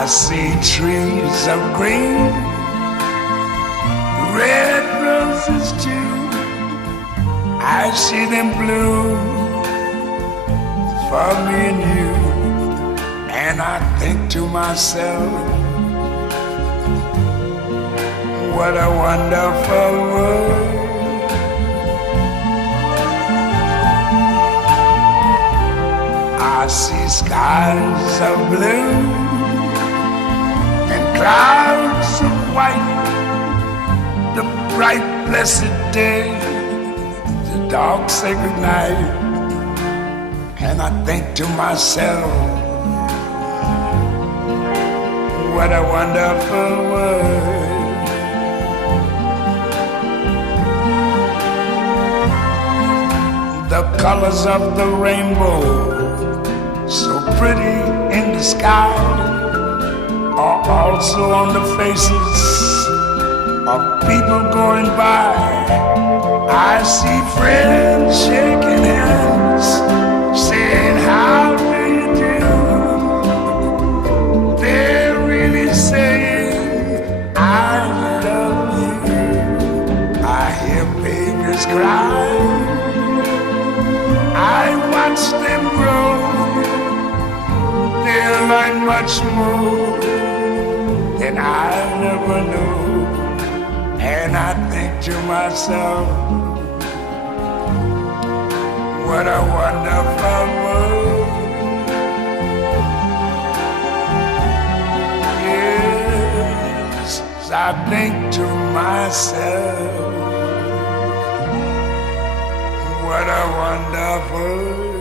I see trees of green, red roses too. I see them bloom for me and you. And I think to myself, what a wonderful world. I see skies of blue and clouds of white, the bright blessed day, the dark sacred night. And I think to myself, what a wonderful world. The colors of the rainbow, so pretty in the sky, are also on the faces of people going by. I see friends shaking hands, saying, how do you do? They're really saying, I love you. I hear babies cry, I watch them grow. They'll learn much more than I never knew. And I think to myself, what a wonderful world. Yes, I think to myself, what a wonderful world.